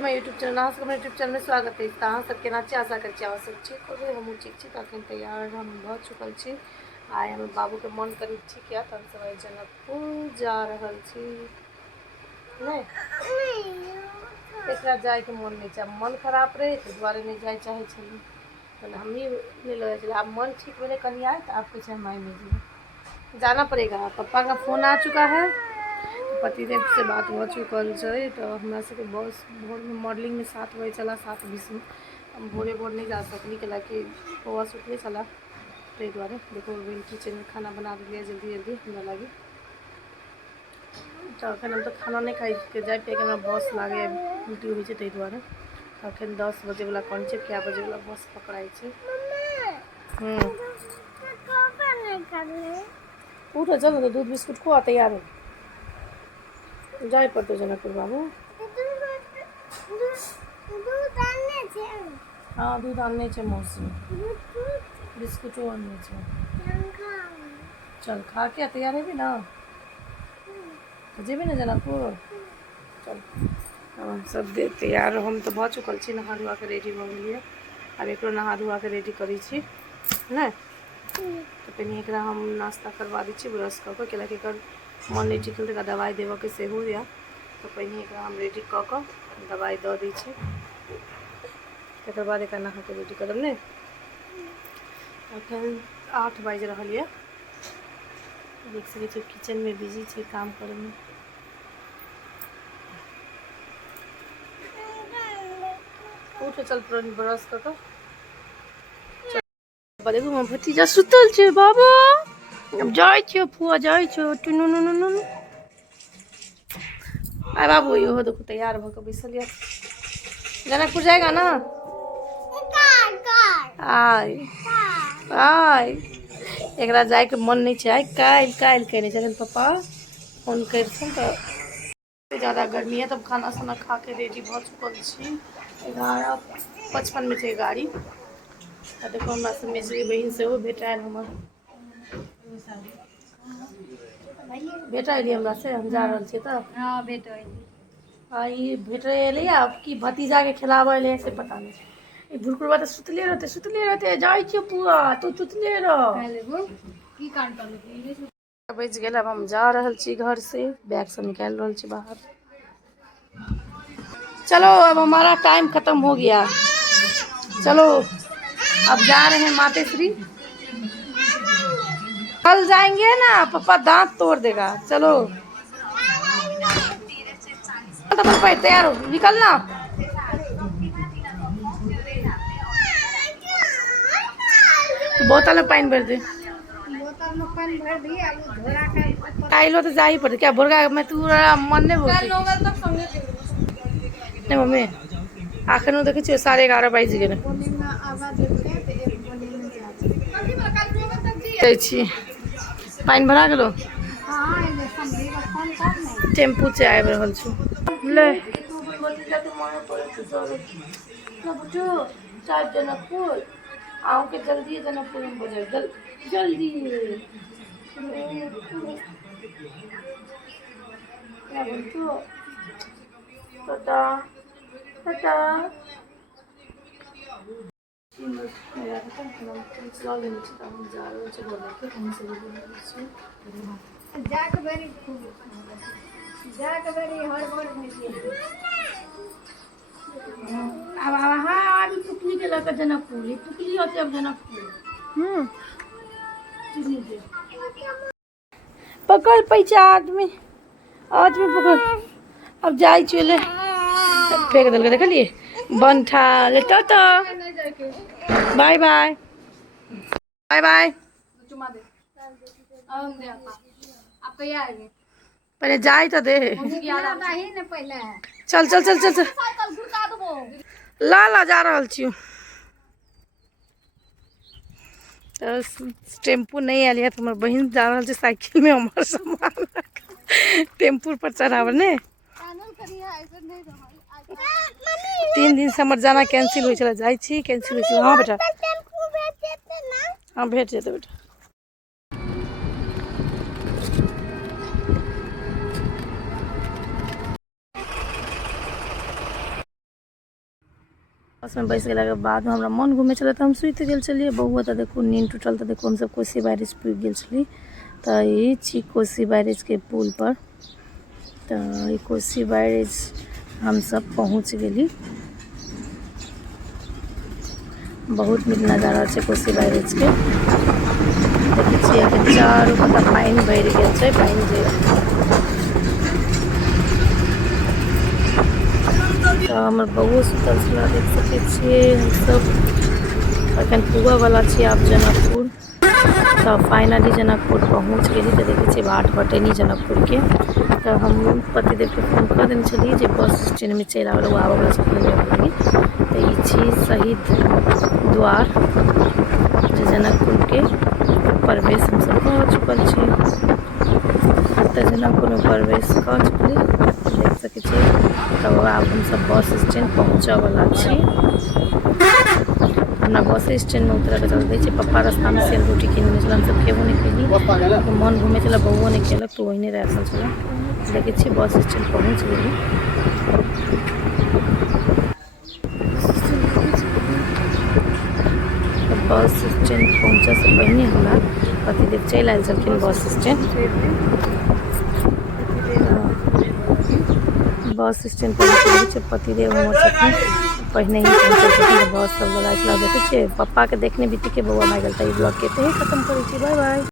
मैं YouTube channel हमारे YouTube channel में स्वागत है। अहाँ सबके नाचे आशा कर सब ठीक हो हम ठीक छी तखन तैयार हम भऽ चुकल छी। आइ हम बाबू के मन करी छी क्या तो हम सब आइ जनकपुर जा रहल छी। नहीं एकरा जाए के मन नहीं छै, मन खराब रहे तो दुआरे नहीं जाए चाहे छली, तो हम ही नहीं लगे चले। अब मन ठीक भेले कहीं आए तो आप कुछ हम आए नहीं जी जाना पड़ेगा। पापा का फ़ोन आ चुका है, पतिदेव से बात हो चुकल है, तो हमारा सबके बस भोर में मॉडलिंग में 7 बजे चला, 7:20 में। हम भोरे भोर नहीं जा सकली कैला कि बउआ सुतले चला, ते द्वारे देखो किचन में खाना बना दिए जल्दी जल्दी हमरा लगे। तो अखन हम तो खाना नहीं खाई के जाए पे हमरा बस लागे उल्टी हो छै, द्वारे अखन 10 बजे वाला कौन छै, क्या बजे वाला बस पकड़ाई छै। उठो चलो तो दूध बिस्कुट खुआ तैयार हो जाए पड़ते जनकपुर बाबू। हाँ दूध आनने छे मौसी, बिस्कुटो आनने छे। चल खा के तैयार है भी ना, जेबी ना जनकपुर। चल हम सब दे तैयार हम तो भऽ चुकल छी, नहा धुआ के रेडी भऽ गेलिए। अब एक नहा धुआ के रेडी करी छी ना, तो पहले एक हम नाश्ता करवा दी ब्रश कऽ के, कैला कि मन नहीं ठीक है दवाई देव के से हो गया। तो पहले एक हम रेडी कऽ के दवाई दऽ दी छी, तकर बाद एक नहा के रेडी करब ने। अखन 8 बाजि रहल है, देख सके छी किचन में बिजी है काम करे में। उठ चल ब्रश कऽ के देखो हम भतीजा सुतल छे बाबा। अब जाए छे फुआ जाए छे टुनु नु नु। आय बाबू यो देखो तैयार भ के बैसल है, जनकपुर जाएगा ना। आय आय एकरा जाए के मन नहीं छे, काल काल कहने छन पापा फोन कर तो ज़्यादा गर्मी है। तब खाना साना खा के रेडी भ चुकल छी। 11:55 में छे गाड़ी। देखो हमरा से मेजरी बहन से वो भेटाइल हमर भेटाइल हमरा से हम जा रहल छी त। हां भेटाइल आई भेटाइल या कि भतीजा के खिलावे ले से पता नहीं। ई भुरकुरवा त सुतले रहते जाई छी पुआ तू सुतले रह लेबो की कान कर बज गेल। अब हम जा रहल छी घर से, बैग से निकाल रहल छी बाहर। चलो अब हमारा टाइम खत्म हो गया, चलो अब जा रहे हैं मातेश्वरी। कल जाएंगे ना पापा दांत तोड़ देगा। चलो तो पापा तैयार हो निकलना। बोतल में पानी भर दे, आइलो तो जा ही पड़े क्या बोरगा में तू मन नहीं बोलती नहीं मम्मी। आखिर देखे 11:30 बाजि गेल पानी भरा गेलो। टेम्पू से आबि रहल छु ले जनकपुर आओ के जल्दी जनकपुर में बजे जल्दी टाटा टाटा। अब हाँ टुकली के लड़का जनकपुर टुकली होते अब जनकपुर पकड़ पैसा आदमी आदमी पकड़। अब जाए चले फेंक दिल देखलिए बंठा ले तो बाय बाय बाय बाय। पहले जाए तो दे चल चल चल चल चल ला ला जा रहल छी। टेम्पू नहीं आयल है तो हमार बहन जा रहल छै साइकिल में हमार सामान टेम्पू पर चढ़ाव ने। 3 दिन से हमार जाना कैंसिल हो चला जाए छी कैंसिल हो। हाँ बेटा हाँ भेट जेते बेटा। बस में बैस गेला के बाद में हमरा मन घूमे चले तो हम सुत गेल छलिए। बउआ तो देखो नींद टूटल तो देखो हम सब कोसी बैरेज पुग गेल छली। तो ये छी कोसी बैरेज के पुल पर। तो ये कोसी बैरेज हम सब पहुँच गेली। बहुत नीक नजारा है कोसी बैरेज के। देखिए छियै कि चारू कता पानी भर गेल छै। पानी जे तो हमर बउओ सुतल छला देख सकै छियै। हम सब अखन पुआ वाला छी आब जनकपुर। तो फाइनली जनकपुर पहुँच गेली। तो देखे छियै बाट बटेनी जनकपुर के। तो हम पतिदेव के फोन कर देने छलिए जे बस स्टैंड में चल आबे आबे वाला छथिन लगी। तो ये छी शहीद द्वार जे जनकपुर के प्रवेश हम सब कऽ चुकल छी। तो जनकपुर में प्रवेश कऽ चुकली देख सकै छियै। तो आब हम सब बस स्टैंड पहुँचे वाला छी। हमरा बस स्टैंड में उतरे के चल दै छै। पप्पा रास्ता में सेल रोटी किने छल हम सब खेबो नहीं केली। तो मन घूमे चला बउओ नहीं केलक तो वही राखल छल। देखे छी बस स्टैंड पहुँच गेली। बस स्टैंड पहुँचे से पहले हमरा पतिदेव चल आयल छलखिन बस स्टैंड। बस स्टैंड पर पतिदेव हमर छथिन पहले ही पहुँचल छथिन। बस सब लगा देखे पप्पा के देखने बीती के बउआ मार गल। ब्लॉग के खत्म करै छी। Bye bye.